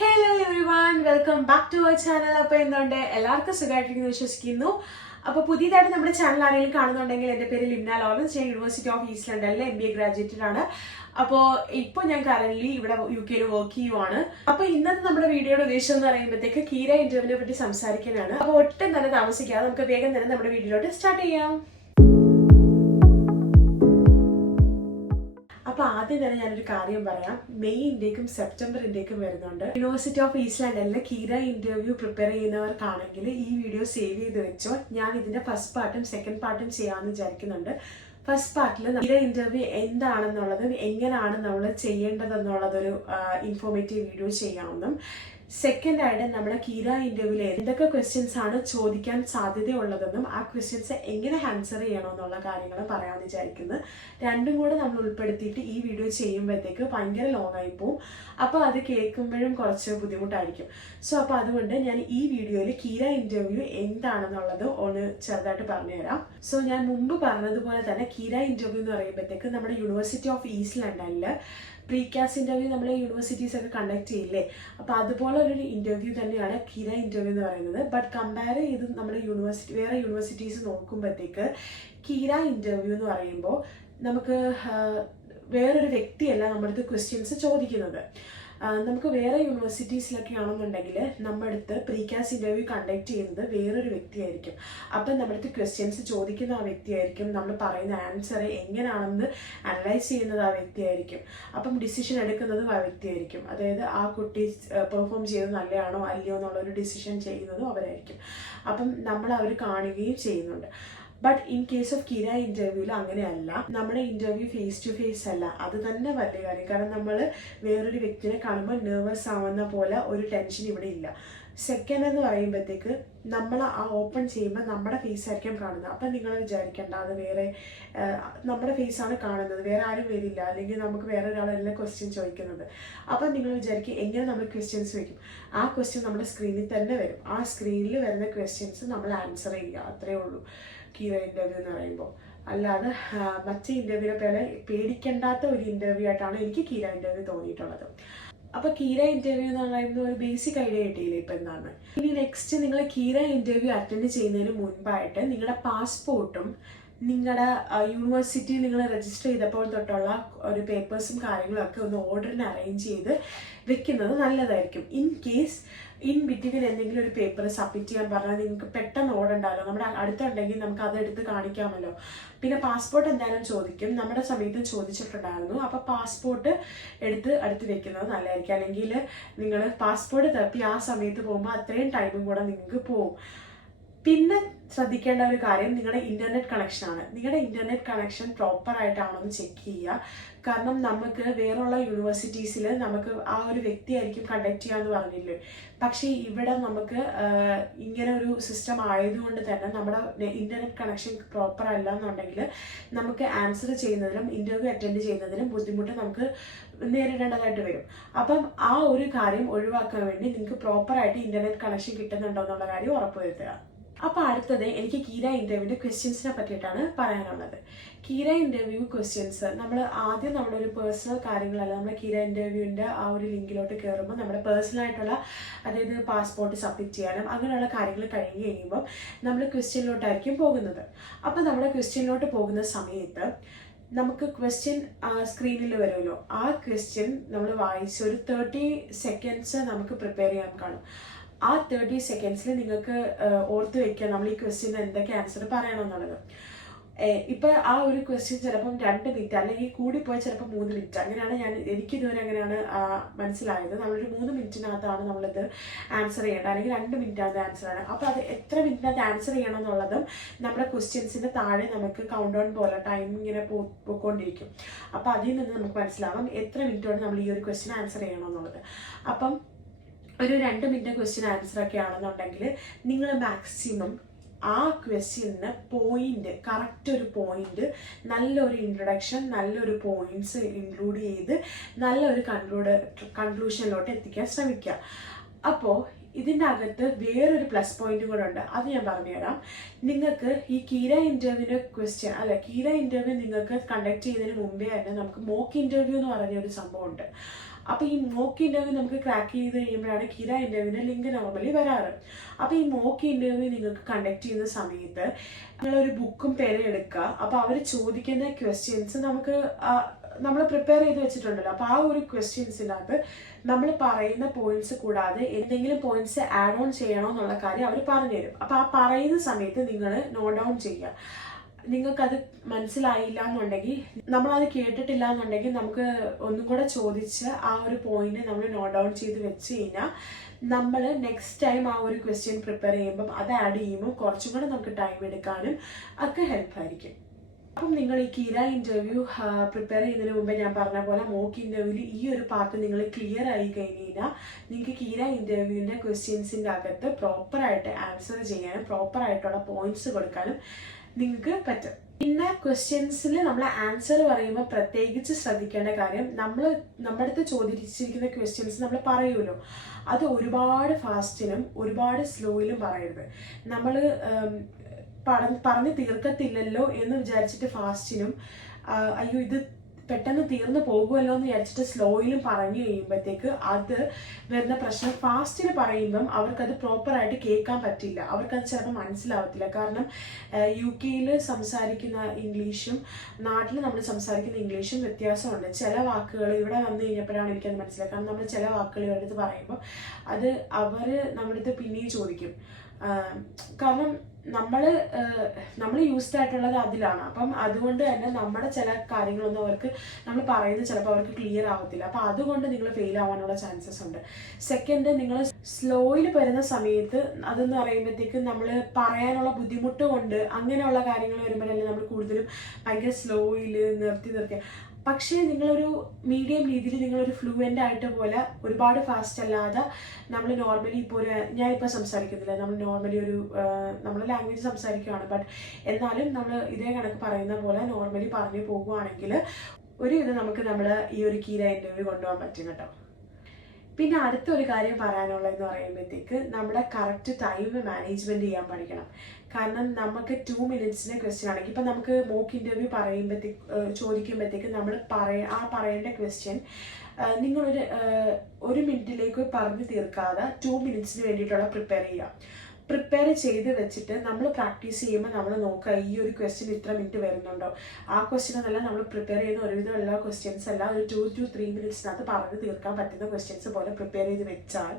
Hello everyone, welcome back to our channel. അപ്പോൾ എന്തുകൊണ്ട് എല്ലാവർക്കും സുഖമായിട്ടിരിക്കുന്നു വിശ്വസിക്കുന്നു. അപ്പോൾ പുതിയതായിട്ട് നമ്മുടെ ചാനൽ ആരെങ്കിലും കാണുന്നുണ്ടെങ്കിൽ എൻ്റെ പേര് ലിംന ലോറൻസ്. ഞാൻ യൂണിവേഴ്സിറ്റി ഓഫ് ഈസ്റ്റ് ലണ്ടനിലെ MBA ഗ്രാജുവേറ്റഡ് ആണ്. അപ്പോൾ ഇപ്പോൾ ഞാൻ കറന്റ് ഇവിടെ UK വർക്ക് ചെയ്യുവാണ്. അപ്പോൾ ഇന്നത്തെ നമ്മുടെ വീഡിയോയുടെ ഉദ്ദേശം എന്ന് പറയുമ്പോഴത്തേക്ക് കീര ഇന്റർവ്യൂവിനെ പറ്റി സംസാരിക്കാനാണ്. അപ്പോൾ ഒട്ടും തന്നെ താമസിക്കാതെ നമുക്ക് വേഗം തന്നെ നമ്മുടെ വീഡിയോയിലോട്ട് സ്റ്റാർട്ട് ചെയ്യാം. അപ്പോൾ ആദ്യം തന്നെ ഞാനൊരു കാര്യം പറയാം. മെയ് ഇൻടേക്കും സെപ്റ്റംബർ ഇൻടേക്കും വരുന്നുണ്ട്. യൂണിവേഴ്സിറ്റി ഓഫ് ഈസ്റ്റ് ലണ്ടനിലെ കീര ഇന്റർവ്യൂ പ്രിപ്പയർ ചെയ്യുന്നവർക്കാണെങ്കിൽ ഈ വീഡിയോ സേവ് ചെയ്ത് വെച്ചോ. ഞാൻ ഇതിന്റെ ഫസ്റ്റ് പാർട്ടും സെക്കൻഡ് പാർട്ടും ചെയ്യാമെന്ന് വിചാരിക്കുന്നുണ്ട്. ഫസ്റ്റ് പാർട്ടിൽ കീര ഇന്റർവ്യൂ എന്താണെന്നുള്ളതും എങ്ങനെയാണ് നമ്മൾ ചെയ്യേണ്ടതെന്നുള്ളതൊരു ഇൻഫോർമേറ്റീവ് വീഡിയോ ചെയ്യാമെന്നും, സെക്കൻഡ് ആയിട്ട് നമ്മുടെ കീര ഇന്റർവ്യൂവിൽ എന്തൊക്കെ ക്വസ്റ്റ്യൻസ് ആണ് ചോദിക്കാൻ സാധ്യതയുള്ളതെന്നും ആ ക്വസ്റ്റ്യൻസ് എങ്ങനെ ആൻസർ ചെയ്യണമെന്നുള്ള കാര്യങ്ങൾ പറയാമെന്ന് വിചാരിക്കുന്നത്. രണ്ടും കൂടെ നമ്മൾ ഉൾപ്പെടുത്തിയിട്ട് ഈ വീഡിയോ ചെയ്യുമ്പോഴത്തേക്ക് ഭയങ്കര ലോങ് ആയി പോവും. അപ്പോൾ അത് കേൾക്കുമ്പോഴും കുറച്ച് ബുദ്ധിമുട്ടായിരിക്കും. സോ അപ്പോൾ അതുകൊണ്ട് ഞാൻ ഈ വീഡിയോയിൽ കീര ഇന്റർവ്യൂ എന്താണെന്നുള്ളത് ഒന്ന് ചെറുതായിട്ട് പറഞ്ഞുതരാം. സോ ഞാൻ മുമ്പ് പറഞ്ഞതുപോലെ തന്നെ കീര ഇന്റർവ്യൂ എന്ന് പറയുമ്പോഴത്തേക്ക് നമ്മുടെ യൂണിവേഴ്സിറ്റി ഓഫ് ഈസ്റ്റ് ലണ്ടനിൽ പ്രീകാസ്റ്റ് ഇന്റർവ്യൂ നമ്മളെ യൂണിവേഴ്സിറ്റീസ് ഒക്കെ കണ്ടക്ട് ചെയ്യില്ലേ, അപ്പോൾ അതുപോലെ ഒരു ഇന്റർവ്യൂ തന്നെയാണ് കീര ഇന്റർവ്യൂ എന്ന് പറയുന്നത്. ബട്ട് കമ്പയർ ചെയ്ത് നമ്മുടെ വേറെ യൂണിവേഴ്സിറ്റീസ് നോക്കുമ്പോഴത്തേക്ക് കീര ഇന്റർവ്യൂ എന്ന് പറയുമ്പോൾ നമുക്ക് വേറൊരു വ്യക്തിയല്ല നമ്മുടെ അടുത്ത് ക്വസ്റ്റ്യൻസ് ചോദിക്കുന്നത്. നമുക്ക് വേറെ യൂണിവേഴ്സിറ്റീസിലൊക്കെ ആണെന്നുണ്ടെങ്കിൽ നമ്മുടെ അടുത്ത് പ്രീകാസ്റ്റ് ഇന്റർവ്യൂ കണ്ടക്ട് ചെയ്യുന്നത് വേറൊരു വ്യക്തിയായിരിക്കും. അപ്പം നമ്മുടെ അടുത്ത് ക്വസ്റ്റ്യൻസ് ചോദിക്കുന്ന ആ വ്യക്തിയായിരിക്കും. നമ്മൾ പറയുന്ന ആൻസർ എങ്ങനെയാണെന്ന് അനലൈസ് ചെയ്യുന്നത് ആ വ്യക്തിയായിരിക്കും. അപ്പം ഡിസിഷൻ എടുക്കുന്നതും ആ വ്യക്തിയായിരിക്കും. അതായത് ആ കുട്ടി പെർഫോം ചെയ്തത് നല്ലതാണോ അല്ലയോ എന്നുള്ളൊരു ഡിസിഷൻ ചെയ്യുന്നതും അവരായിരിക്കും. അപ്പം നമ്മൾ അവർ കാണുകയും ചെയ്യുന്നുണ്ട്. ബട്ട് ഇൻ കേസ് ഓഫ് കീര ഇന്റർവ്യൂവിൽ അങ്ങനെയല്ല. നമ്മുടെ ഇന്റർവ്യൂ ഫേസ് ടു ഫേസ് അല്ല. അത് തന്നെ വലിയ കാര്യം. കാരണം നമ്മൾ വേറൊരു വ്യക്തിനെ കാണുമ്പോൾ നെർവസ് ആവുന്ന പോലെ ഒരു ടെൻഷൻ ഇവിടെ ഇല്ല. സെക്കൻഡ് എന്ന് പറയുമ്പോഴത്തേക്ക് നമ്മൾ ആ ഓപ്പൺ ചെയ്യുമ്പോൾ നമ്മുടെ ഫേസ് ആയിരിക്കും കാണുന്നത്. അപ്പം നിങ്ങൾ വിചാരിക്കേണ്ട അത് വേറെ നമ്മുടെ ഫേസാണ് കാണുന്നത്, വേറെ ആരും വരില്ല, അല്ലെങ്കിൽ നമുക്ക് വേറെ ഒരാളല്ല ക്വസ്റ്റ്യൻ ചോദിക്കുന്നത്. അപ്പം നിങ്ങൾ വിചാരിക്കും എങ്ങനെ നമ്മൾ ക്വസ്റ്റ്യൻസ് ചോദിക്കും. ആ ക്വസ്റ്റ്യൻ നമ്മുടെ സ്ക്രീനിൽ തന്നെ വരും. ആ സ്ക്രീനിൽ വരുന്ന ക്വസ്റ്റ്യൻസ് നമ്മൾ ആൻസർ ചെയ്യുക, അത്രയേ ഉള്ളൂ കീര ഇന്റർവ്യൂ എന്ന് പറയുമ്പോൾ. അല്ലാതെ മറ്റേ ഇന്റർവ്യൂവിനെ പോലെ പേടിക്കേണ്ടാത്ത ഒരു ഇന്റർവ്യൂ ആയിട്ടാണ് എനിക്ക് കീര ഇന്റർവ്യൂ തോന്നിയിട്ടുള്ളത്. അപ്പോൾ കീര ഇന്റർവ്യൂ എന്ന് പറയുമ്പോൾ ഒരു ബേസിക് ഐഡിയ കിട്ടിയില്ലേ ഇപ്പം എന്താണ്. ഇനി നെക്സ്റ്റ് നിങ്ങൾ കീര ഇന്റർവ്യൂ അറ്റൻഡ് ചെയ്യുന്നതിന് മുൻപായിട്ട് നിങ്ങളുടെ പാസ്പോർട്ടും നിങ്ങളുടെ യൂണിവേഴ്സിറ്റി നിങ്ങൾ രജിസ്റ്റർ ചെയ്തപ്പോൾ തൊട്ടുള്ള ഒരു പേപ്പേഴ്സും കാര്യങ്ങളും ഒക്കെ ഒന്ന് ഓർഡറിന് അറേഞ്ച് ചെയ്ത് വെക്കുന്നത് നല്ലതായിരിക്കും. ഇൻ കേസ് ഇൻ ബിറ്റ്വീൻ എന്തെങ്കിലും ഒരു പേപ്പർ സബ്മിറ്റ് ചെയ്യാൻ പറഞ്ഞാൽ നിങ്ങൾക്ക് പെട്ടെന്ന് ഓടണ്ടല്ലോ. നമ്മുടെ അടുത്തുണ്ടെങ്കിൽ നമുക്ക് അതെടുത്ത് കാണിക്കാമല്ലോ. പിന്നെ പാസ്പോർട്ട് എന്തായാലും ചോദിക്കും. നമ്മുടെ സമയത്തും ചോദിച്ചിട്ടുണ്ടായിരുന്നു. അപ്പോൾ പാസ്പോർട്ട് അടുത്ത് വെക്കുന്നത് നല്ലതായിരിക്കും. അല്ലെങ്കിൽ നിങ്ങൾ പാസ്പോർട്ട് തപ്പി ആ സമയത്ത് പോകുമ്പോൾ അത്രയും ടൈമും കൂടെ നിങ്ങൾക്ക് പോകും. പിന്നെ ശ്രദ്ധിക്കേണ്ട ഒരു കാര്യം നിങ്ങളുടെ ഇന്റർനെറ്റ് കണക്ഷനാണ്. നിങ്ങളുടെ ഇന്റർനെറ്റ് കണക്ഷൻ പ്രോപ്പർ ആയിട്ടാണോ എന്ന് ചെക്ക് ചെയ്യുക. കാരണം നമുക്ക് വേറെയുള്ള യൂണിവേഴ്സിറ്റീസിൽ നമുക്ക് ആ ഒരു വ്യക്തിയായിരിക്കും കണ്ടക്ട് ചെയ്യാന്ന് പറഞ്ഞില്ലേ. പക്ഷേ ഇവിടെ നമുക്ക് ഇങ്ങനെ ഒരു സിസ്റ്റം ആയതുകൊണ്ട് തന്നെ നമ്മുടെ ഇന്റർനെറ്റ് കണക്ഷൻ പ്രോപ്പർ അല്ല എന്നുണ്ടെങ്കിൽ നമുക്ക് ആൻസർ ചെയ്യുന്നതിനും ഇന്റർവ്യൂ അറ്റൻഡ് ചെയ്യുന്നതിനും ബുദ്ധിമുട്ട് നമുക്ക് നേരിടേണ്ടതായിട്ട് വരും. അപ്പം ആ ഒരു കാര്യം ഒഴിവാക്കാൻ വേണ്ടി നിങ്ങൾക്ക് പ്രോപ്പറായിട്ട് ഇന്റർനെറ്റ് കണക്ഷൻ കിട്ടുന്നുണ്ടോ എന്നുള്ള കാര്യം ഉറപ്പുവരുത്തുക. അപ്പോൾ അടുത്തത് എനിക്ക് കീര ഇന്റർവ്യൂവിൻ്റെ ക്വസ്റ്റ്യൻസിനെ പറ്റിയിട്ടാണ് പറയാനുള്ളത്. കീര ഇന്റർവ്യൂ ക്വസ്റ്റ്യൻസ് ആദ്യം നമ്മുടെ ഒരു പേഴ്സണൽ കാര്യങ്ങളല്ല. നമ്മൾ കീര ഇന്റർവ്യൂവിൻ്റെ ആ ഒരു ലിങ്കിലോട്ട് കയറുമ്പോൾ നമ്മുടെ പേഴ്സണൽ ആയിട്ടുള്ള, അതായത് പാസ്പോർട്ട് സബ്മിറ്റ് ചെയ്യാനും അങ്ങനെയുള്ള കാര്യങ്ങൾ കഴിഞ്ഞ് കഴിയുമ്പോൾ നമ്മൾ ക്വസ്റ്റ്യനിലോട്ടായിരിക്കും പോകുന്നത്. അപ്പോൾ നമ്മുടെ ക്വസ്റ്റ്യനിലോട്ട് പോകുന്ന സമയത്ത് നമുക്ക് ക്വസ്റ്റ്യൻ സ്ക്രീനിൽ വരുമല്ലോ. ആ ക്വസ്റ്റ്യൻ നമ്മൾ വായിച്ച് ഒരു 30 സെക്കൻഡ്സ് നമുക്ക് പ്രിപ്പയർ ചെയ്യാൻ കാണും. ആ 30 സെക്കൻഡ്സിൽ നിങ്ങൾക്ക് ഓർത്ത് വയ്ക്കുക നമ്മൾ ഈ ക്വസ്റ്റ്യന് എന്തൊക്കെ ആൻസർ പറയണമെന്നുള്ളത്. ഇപ്പം ആ ഒരു ക്വസ്റ്റ്യൻ ചിലപ്പം 2 മിനിറ്റ് അല്ലെങ്കിൽ കൂടിപ്പോയി ചിലപ്പോൾ 3 മിനിറ്റ്, അങ്ങനെയാണ് എനിക്കിതുവരെ അങ്ങനെയാണ് മനസ്സിലായത്. നമ്മളൊരു 3 മിനിറ്റിനകത്താണ് നമ്മളിത് ആൻസർ ചെയ്യേണ്ടത്, അല്ലെങ്കിൽ 2 മിനിറ്റാണ് ആൻസർ ആണ്. അപ്പോൾ അത് എത്ര മിനിറ്റിനകത്ത് ആൻസർ ചെയ്യണം എന്നുള്ളതും നമ്മുടെ ക്വസ്റ്റ്യൻസിൻ്റെ താഴെ നമുക്ക് കൗണ്ട് ഡൗൺ പോലെ ടൈം ഇങ്ങനെ പോയിക്കൊണ്ടിരിക്കും. അപ്പോൾ അതിൽ നിന്ന് നമുക്ക് മനസ്സിലാവും എത്ര മിനിറ്റോടെ നമ്മൾ ഈ ഒരു ക്വസ്റ്റ്യൻ ആൻസർ ചെയ്യണമെന്നുള്ളത്. അപ്പം ഒരു 2 മിനിറ്റ് ക്വസ്റ്റ്യൻ ആൻസർ ഒക്കെ ആണെന്നുണ്ടെങ്കിൽ നിങ്ങൾ മാക്സിമം ആ ക്വസ്റ്റ്യന് കറക്റ്റ് ഒരു പോയിന്റ്, നല്ലൊരു ഇൻട്രൊഡക്ഷൻ, നല്ലൊരു പോയിന്റ്സ് ഇൻക്ലൂഡ് ചെയ്ത് നല്ലൊരു കൺക്ലൂഷനിലോട്ട് എത്തിക്കാൻ ശ്രമിക്കുക. അപ്പോൾ ഇതിൻ്റെ അകത്ത് വേറൊരു പ്ലസ് പോയിന്റ് കൂടെ ഉണ്ട്. അത് ഞാൻ പറഞ്ഞുതരാം. നിങ്ങൾക്ക് ഈ കീര ഇന്റർവ്യൂ നിങ്ങൾക്ക് കണ്ടക്ട് ചെയ്യുന്നതിന് മുമ്പേ തന്നെ നമുക്ക് മോക്ക് ഇന്റർവ്യൂ എന്ന് പറഞ്ഞൊരു സംഭവമുണ്ട്. അപ്പോൾ ഈ മോക്ക് ഇൻ്റർവ്യൂ നമുക്ക് ക്രാക്ക് ചെയ്ത് കഴിയുമ്പോഴാണ് കീര ഇൻ്റർവ്യൂവിൻ്റെ ലിങ്ക് നോർമലി വരാറ്. അപ്പോൾ ഈ മോക്ക് ഇൻ്റർവ്യൂ നിങ്ങൾക്ക് കണ്ടക്ട് ചെയ്യുന്ന സമയത്ത് നിങ്ങളൊരു ബുക്കും പേരും എടുക്കുക. അപ്പോൾ അവർ ചോദിക്കുന്ന ക്വസ്റ്റ്യൻസ് നമ്മൾ പ്രിപ്പയർ ചെയ്ത് വെച്ചിട്ടുണ്ടല്ലോ. അപ്പോൾ ആ ഒരു ക്വസ്റ്റ്യൻസിനകത്ത് നമ്മൾ പറയുന്ന പോയിന്റ്സ് കൂടാതെ എന്തെങ്കിലും പോയിന്റ്സ് ആഡ് ഓൺ ചെയ്യണോ എന്നുള്ള കാര്യം അവർ പറഞ്ഞുതരും. അപ്പോൾ ആ പറയുന്ന സമയത്ത് നിങ്ങൾ നോട്ട് ഡൗൺ ചെയ്യുക. നിങ്ങൾക്കത് മനസ്സിലായില്ല എന്നുണ്ടെങ്കിൽ, നമ്മളത് കേട്ടിട്ടില്ല എന്നുണ്ടെങ്കിൽ, നമുക്ക് ഒന്നും കൂടെ ചോദിച്ച് ആ ഒരു പോയിന്റ് നമ്മൾ നോട്ട് ഡൗൺ ചെയ്ത് വെച്ച് കഴിഞ്ഞാൽ നമ്മൾ നെക്സ്റ്റ് ടൈം ആ ഒരു ക്വസ്റ്റ്യൻ പ്രിപ്പയർ ചെയ്യുമ്പം അത് ആഡ് ചെയ്യുമ്പോൾ കുറച്ചും കൂടെ നമുക്ക് ടൈം എടുക്കാനും ഒക്കെ ഹെൽപ്പായിരിക്കും. അപ്പം നിങ്ങൾ ഈ കീര ഇൻ്റർവ്യൂ പ്രിപ്പയർ ചെയ്യുന്നതിന് മുമ്പേ ഞാൻ പറഞ്ഞ പോലെ മോക്ക് ഇൻ്റർവ്യൂവിൽ ഈ ഒരു പാർട്ട് നിങ്ങൾ ക്ലിയർ ആയി കഴിഞ്ഞ് കഴിഞ്ഞാൽ നിങ്ങൾക്ക് കീര ഇൻ്റർവ്യൂവിൻ്റെ ക്വസ്റ്റ്യൻസിൻ്റെ അകത്ത് പ്രോപ്പറായിട്ട് ആൻസർ ചെയ്യാനും പ്രോപ്പറായിട്ടുള്ള പോയിന്റ്സ് കൊടുക്കാനും നിങ്ങൾക്ക് പറ്റും. പിന്നെ ക്വസ്റ്റ്യൻസിൽ നമ്മൾ ആൻസർ പറയുമ്പോൾ പ്രത്യേകിച്ച് ശ്രദ്ധിക്കേണ്ട കാര്യം, നമ്മുടെ അടുത്ത് ചോദിച്ചിരിക്കുന്ന ക്വസ്റ്റ്യൻസ് നമ്മൾ പറയുമല്ലോ, അത് ഒരുപാട് ഫാസ്റ്റിനും ഒരുപാട് സ്ലോയിലും പറയരുത്. നമ്മൾ പറഞ്ഞ് തീർക്കത്തില്ലല്ലോ എന്ന് വിചാരിച്ചിട്ട് ഫാസ്റ്റിനും അയ്യോ ഇത് പെട്ടെന്ന് തീർന്നു പോകുമല്ലോ എന്ന് വിചാരിച്ചിട്ട് സ്ലോയിലും പറഞ്ഞു കഴിയുമ്പോഴത്തേക്ക് അത് വരുന്ന പ്രശ്നം, ഫാസ്റ്റിന് പറയുമ്പം അവർക്കത് പ്രോപ്പറായിട്ട് കേൾക്കാൻ പറ്റില്ല, അവർക്കത് ചിലപ്പോൾ മനസ്സിലാവത്തില്ല. കാരണം UK സംസാരിക്കുന്ന ഇംഗ്ലീഷും നാട്ടിൽ നമ്മൾ സംസാരിക്കുന്ന ഇംഗ്ലീഷും വ്യത്യാസമുണ്ട്. ചില വാക്കുകൾ ഇവിടെ വന്നു കഴിഞ്ഞപ്പോഴാണ് എനിക്കത് മനസ്സിലാക്കുക. കാരണം നമ്മൾ ചില വാക്കുകൾ ഇവരുടെ അടുത്ത് പറയുമ്പോൾ അത് അവർ നമ്മുടെ അടുത്ത് പിന്നെയും ചോദിക്കും. കാരണം നമ്മൾ യൂസ്ഡ് ആയിട്ടുള്ളത് അതിലാണ്. അപ്പം അതുകൊണ്ട് തന്നെ നമ്മുടെ ചില കാര്യങ്ങളൊന്നും അവർക്ക് നമ്മൾ പറയുന്നത് ചിലപ്പോൾ അവർക്ക് ക്ലിയർ ആവത്തില്ല. അപ്പം അതുകൊണ്ട് നിങ്ങൾ ഫെയിൽ ആവാനുള്ള ചാൻസസ് ഉണ്ട്. സെക്കൻഡ്, നിങ്ങൾ സ്ലോയിൽ വരുന്ന സമയത്ത് അതെന്ന് പറയുമ്പോഴത്തേക്ക് നമ്മൾ പറയാനുള്ള ബുദ്ധിമുട്ട് കൊണ്ട് അങ്ങനെയുള്ള കാര്യങ്ങൾ വരുമ്പോഴല്ലേ നമ്മൾ കൂടുതലും ഭയങ്കര സ്ലോയിൽ നിർത്തി. പക്ഷേ നിങ്ങളൊരു മീഡിയം രീതിയിൽ നിങ്ങളൊരു ഫ്ലുവൻ്റ് ആയിട്ട് പോലെ ഒരുപാട് ഫാസ്റ്റ് അല്ലാതെ നമ്മൾ നോർമലി ഇപ്പോൾ ഞാനിപ്പോൾ സംസാരിക്കുന്നില്ല, നമ്മൾ നോർമലി നമ്മൾ ലാംഗ്വേജ് സംസാരിക്കുകയാണ്, ബട്ട് എന്നാലും നമ്മൾ ഇതേ കണക്ക് പറയുന്ന പോലെ നോർമലി പറഞ്ഞു പോകുവാണെങ്കിൽ ഇത് നമുക്ക് ഈ ഒരു കീര ഇൻ്റർവ്യൂ കൊണ്ടുപോകാൻ പറ്റും കേട്ടോ. പിന്നെ അടുത്തൊരു കാര്യം പറയാനുള്ളതെന്ന് പറയുമ്പോഴത്തേക്ക് നമ്മുടെ കറക്റ്റ് ടൈം മാനേജ്മെൻറ്റ് ചെയ്യാൻ പഠിക്കണം. കാരണം നമുക്ക് 2 മിനിറ്റ്സിൻ്റെ ക്വസ്റ്റ്യൻ ആണെങ്കിൽ ഇപ്പം നമുക്ക് മോക്ക് ഇൻ്റർവ്യൂ ചോദിക്കുമ്പോഴത്തേക്ക് നമ്മൾ പറയേണ്ട ക്വസ്റ്റ്യൻ നിങ്ങളൊരു 1 മിനിറ്റിലേക്ക് പറഞ്ഞു തീർക്കാതെ 2 മിനിറ്റ്സിന് വേണ്ടിയിട്ടുള്ള പ്രിപ്പയർ ചെയ്ത് വെച്ചിട്ട് നമ്മൾ പ്രാക്ടീസ് ചെയ്യുമ്പോൾ നമ്മൾ നോക്കുക ഈ ഒരു ക്വസ്റ്റ്യൻ ഇത്ര മിനിറ്റ് വരുന്നുണ്ടോ. ആ ക്വസ്റ്റ്യൻ എന്നല്ല, നമ്മൾ പ്രിപ്പയർ ചെയ്യുന്ന ഒരുവിധം എല്ലാ ക്വസ്റ്റ്യൻസ് എല്ലാം ഒരു 2 to 3 മിനിറ്റ്സിനകത്ത് പറഞ്ഞു തീർക്കാൻ പറ്റുന്ന ക്വസ്റ്റ്യൻസ് പോലെ പ്രിപ്പയർ ചെയ്ത് വെച്ചാൽ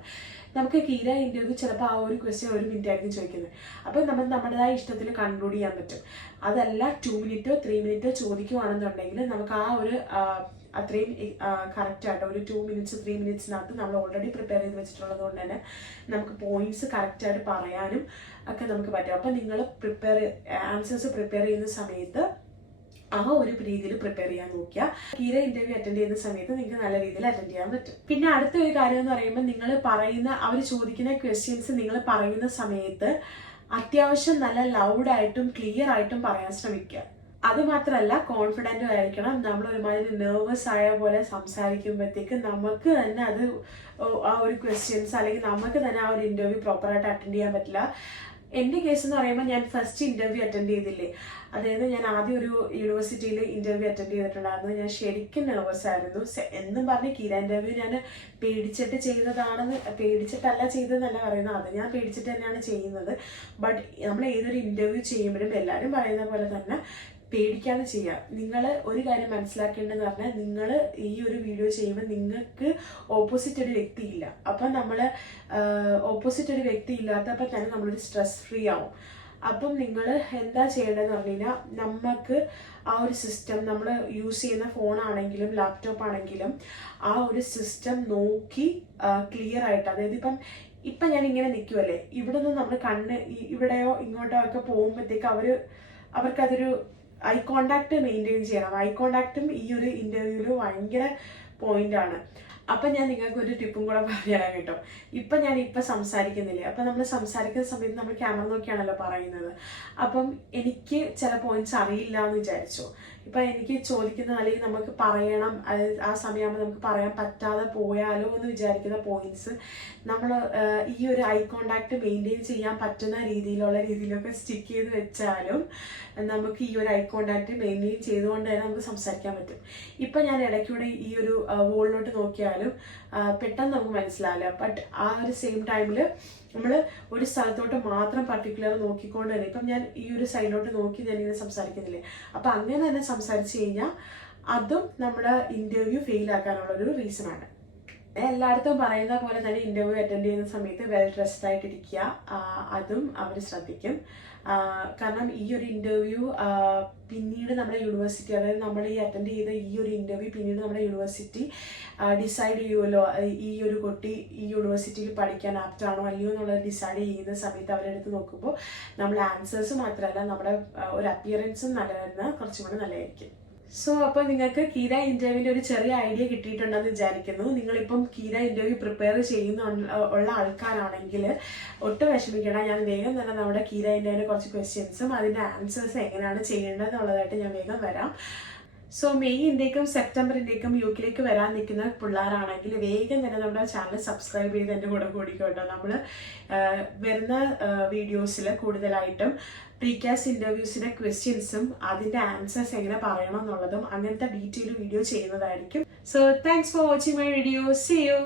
നമുക്ക് കീര ഇൻ്റർവ്യൂ ചിലപ്പോൾ ആ ഒരു ക്വസ്റ്റ്യൻ 1 മിനിറ്റ് ആയിരിക്കും ചോദിക്കുന്നത്. അപ്പോൾ നമ്മൾ നമ്മുടേതായ ഇഷ്ടത്തിൽ കൺക്ലൂഡ് ചെയ്യാൻ പറ്റും. അതല്ല 2 മിനിറ്റോ 3 മിനിറ്റോ ചോദിക്കുവാണെന്നുണ്ടെങ്കിൽ നമുക്ക് ആ ഒരു അത്രയും കറക്റ്റായിട്ട് ഒരു 2 മിനിറ്റ്സ് 3 മിനിറ്റ്സിനകത്ത് നമ്മൾ ഓൾറെഡി പ്രിപ്പയർ ചെയ്ത് വെച്ചിട്ടുള്ളത് കൊണ്ട് തന്നെ നമുക്ക് പോയിന്റ്സ് കറക്റ്റായിട്ട് പറയാനും ഒക്കെ നമുക്ക് പറ്റും. അപ്പോൾ നിങ്ങൾ ആൻസേഴ്സ് പ്രിപ്പയർ ചെയ്യുന്ന സമയത്ത് ആ ഒരു രീതിയിൽ പ്രിപ്പയർ ചെയ്യാൻ നോക്കിയാൽ കീര ഇൻ്റർവ്യൂ അറ്റൻഡ് ചെയ്യുന്ന സമയത്ത് നിങ്ങൾക്ക് നല്ല രീതിയിൽ അറ്റൻഡ് ചെയ്യാൻ പറ്റും. പിന്നെ അടുത്ത ഒരു കാര്യം എന്ന് പറയുമ്പോൾ, നിങ്ങൾ അവർ ചോദിക്കുന്ന ക്വസ്റ്റ്യൻസ് നിങ്ങൾ പറയുന്ന സമയത്ത് അത്യാവശ്യം നല്ല ലൗഡായിട്ടും ക്ലിയർ ആയിട്ടും പറയാൻ ശ്രമിക്കുക. അത് മാത്രമല്ല കോൺഫിഡൻറ്റും ആയിരിക്കണം. നമ്മൾ ഒരുമാതിരി നെർവസ് ആയ പോലെ സംസാരിക്കുമ്പോഴത്തേക്ക് നമുക്ക് തന്നെ ആ ഒരു ക്വസ്റ്റ്യൻസ് അല്ലെങ്കിൽ നമുക്ക് തന്നെ ആ ഒരു ഇൻ്റർവ്യൂ പ്രോപ്പറായിട്ട് അറ്റൻഡ് ചെയ്യാൻ പറ്റില്ല. എൻ്റെ കേസ് എന്ന് പറയുമ്പോൾ ഞാൻ ഫസ്റ്റ് ഇൻ്റർവ്യൂ അറ്റൻഡ് ചെയ്തില്ലേ, അതായത് ഞാൻ ആദ്യം ഒരു യൂണിവേഴ്സിറ്റിയിൽ ഇൻ്റർവ്യൂ അറ്റൻഡ് ചെയ്തിട്ടുണ്ടായിരുന്നു. ഞാൻ ശരിക്കും നെർവസ് ആയിരുന്നു. എന്നും പറഞ്ഞ് കീര ഇൻ്റർവ്യൂ ഞാൻ പേടിച്ചിട്ടല്ല ചെയ്തതെന്നല്ല പറയുന്നത്, അത് ഞാൻ പേടിച്ചിട്ട് തന്നെയാണ് ചെയ്യുന്നത്. ബട്ട് നമ്മൾ ഏതൊരു ഇൻ്റർവ്യൂ ചെയ്യുമ്പോഴും എല്ലാവരും പറയുന്ന പോലെ തന്നെ പേടിക്കാതെ ചെയ്യുക. നിങ്ങൾ ഒരു കാര്യം മനസ്സിലാക്കേണ്ടതെന്ന് പറഞ്ഞാൽ, നിങ്ങൾ ഈ ഒരു വീഡിയോ ചെയ്യുമ്പോൾ നിങ്ങൾക്ക് ഓപ്പോസിറ്റ് ഒരു വ്യക്തി ഇല്ല. അപ്പം നമ്മൾ ഓപ്പോസിറ്റ് ഒരു വ്യക്തി ഇല്ലാത്തപ്പോൾ തന്നെ നമ്മളൊരു സ്ട്രെസ് ഫ്രീ ആവും. അപ്പം നിങ്ങൾ എന്താ ചെയ്യേണ്ടതെന്ന് പറഞ്ഞു കഴിഞ്ഞാൽ, നമുക്ക് ആ ഒരു സിസ്റ്റം നമ്മൾ യൂസ് ചെയ്യുന്ന ഫോണാണെങ്കിലും ലാപ്ടോപ്പ് ആണെങ്കിലും ആ ഒരു സിസ്റ്റം നോക്കി ക്ലിയർ ആയിട്ട്, അതായത് ഇപ്പം ഞാൻ ഇങ്ങനെ നിൽക്കുമല്ലേ, ഇവിടെ നിന്ന് നമ്മൾ കണ്ണ് ഇവിടെയോ ഇങ്ങോട്ടോ ഒക്കെ പോകുമ്പോഴത്തേക്ക് അവർക്കതൊരു ഐ കോണ്ടാക്ട് മെയിൻറ്റെയിൻ ചെയ്യണം. ഐ കോണ്ടാക്റ്റും ഈ ഒരു ഇൻ്റർവ്യൂവിൽ ഭയങ്കര പോയിന്റാണ്. അപ്പം ഞാൻ നിങ്ങൾക്ക് ഒരു ടിപ്പും കൂടെ പറഞ്ഞുതരാം കേട്ടോ. ഞാൻ സംസാരിക്കുന്നില്ലേ, അപ്പം നമ്മൾ സംസാരിക്കുന്ന സമയത്ത് നമ്മൾ ക്യാമറ നോക്കിയാണല്ലോ പറയുന്നത്. അപ്പം എനിക്ക് ചില പോയിന്റ്സ് അറിയില്ല എന്ന് വിചാരിച്ചു. ഇപ്പം എനിക്ക് ചോദിക്കുന്ന അല്ലെങ്കിൽ നമുക്ക് പറയണം, ആ സമയമാകുമ്പോൾ നമുക്ക് പറയാൻ പറ്റാതെ പോയാലോ എന്ന് വിചാരിക്കുന്ന പോയിന്റ്സ് നമ്മൾ ഈ ഒരു ഐ കോണ്ടാക്ട് മെയിൻറ്റെയിൻ ചെയ്യാൻ പറ്റുന്ന രീതിയിലൊക്കെ സ്റ്റിക്ക് ചെയ്ത് വെച്ചാലും നമുക്ക് ഈ ഒരു ഐ കോണ്ടാക്ട് മെയിൻറ്റെയിൻ ചെയ്തുകൊണ്ട് തന്നെ നമുക്ക് സംസാരിക്കാൻ പറ്റും. ഇപ്പം ഞാൻ ഇടയ്ക്കൂടെ ഈ ഒരു വോളിലോട്ട് നോക്കിയാലും പെട്ടെന്ന് നമുക്ക് മനസ്സിലാവില്ല. ബട്ട് ആ ഒരു സെയിം ടൈമിൽ നമ്മൾ ഒരു സ്ഥലത്തോട്ട് മാത്രം പർട്ടിക്കുലർ നോക്കിക്കൊണ്ട് തന്നെ, ഇപ്പം ഞാൻ ഈ ഒരു സൈഡിലോട്ട് നോക്കി ഞാനിങ്ങനെ സംസാരിക്കുന്നില്ലേ, അപ്പം അങ്ങനെ തന്നെ സംസാരിച്ച് കഴിഞ്ഞാൽ അതും നമ്മുടെ ഇൻ്റർവ്യൂ ഫെയിൽ ആക്കാനുള്ളൊരു റീസണാണ്. എല്ലായിടത്തും പറയുന്ന പോലെ തന്നെ ഇൻ്റർവ്യൂ അറ്റൻഡ് ചെയ്യുന്ന സമയത്ത് വെൽ ഡ്രസ്ഡ് ആയിട്ടിരിക്കുക, അതും അവർ ശ്രദ്ധിക്കും. കാരണം ഈ ഒരു ഇൻ്റർവ്യൂ പിന്നീട് നമ്മുടെ യൂണിവേഴ്സിറ്റി, അതായത് നമ്മൾ ഈ അറ്റൻഡ് ചെയ്ത ഈ ഒരു ഇൻ്റർവ്യൂ പിന്നീട് നമ്മുടെ യൂണിവേഴ്സിറ്റി ഡിസൈഡ് ചെയ്യുമല്ലോ, ഈ ഒരു കുട്ടി ഈ യൂണിവേഴ്സിറ്റിയിൽ പഠിക്കാൻ ആപ്റ്റാണോ അല്ലയോ എന്നുള്ളത് ഡിസൈഡ് ചെയ്യുന്ന സമയത്ത് അവരെടുത്ത് നോക്കുമ്പോൾ നമ്മുടെ ആൻസേഴ്സ് മാത്രമല്ല നമ്മുടെ ഒരു അപ്പിയറൻസും കുറച്ചും കൂടെ നല്ലതായിരിക്കും. സോ അപ്പോൾ നിങ്ങൾക്ക് കീര ഇൻ്റർവ്യൂവിൻ്റെ ഒരു ചെറിയ ഐഡിയ കിട്ടിയിട്ടുണ്ടെന്ന് വിചാരിക്കുന്നു. നിങ്ങളിപ്പം കീര ഇൻ്റർവ്യൂ പ്രിപ്പയർ ഉള്ള ആൾക്കാരാണെങ്കിൽ ഒട്ടും വിഷമിക്കണം. ഞാൻ വേഗം തന്നെ നമ്മുടെ കീര ഇൻ്റർവ്യൂവിൻ്റെ കുറച്ച് ക്വസ്റ്റ്യൻസും അതിൻ്റെ ആൻസേഴ്സ് എങ്ങനെയാണ് ചെയ്യേണ്ടതെന്നുള്ളതായിട്ട് ഞാൻ വേഗം വരാം. സോ മെയ് ഇന്ത്യക്കും സെപ്റ്റംബർ ഇന്ത്യക്കും യുകെയിലേക്ക് വരാൻ നിൽക്കുന്ന പിള്ളേരാണെങ്കിൽ വേഗം തന്നെ നമ്മുടെ ചാനൽ സബ്സ്ക്രൈബ് ചെയ്ത് എൻ്റെ കൂടെ കൂടിക്കോട്ടോ. നമ്മൾ വരുന്ന വീഡിയോസിൽ കൂടുതലായിട്ടും പ്രീകാസ്റ്റ് ഇൻ്റർവ്യൂസിൻ്റെ ക്വസ്റ്റ്യൻസും അതിൻ്റെ ആൻസേഴ്സ് എങ്ങനെ പറയണം എന്നുള്ളതും അങ്ങനത്തെ ഡീറ്റെയിൽ വീഡിയോ ചെയ്യുന്നതായിരിക്കും. So thanks for watching my video. See U.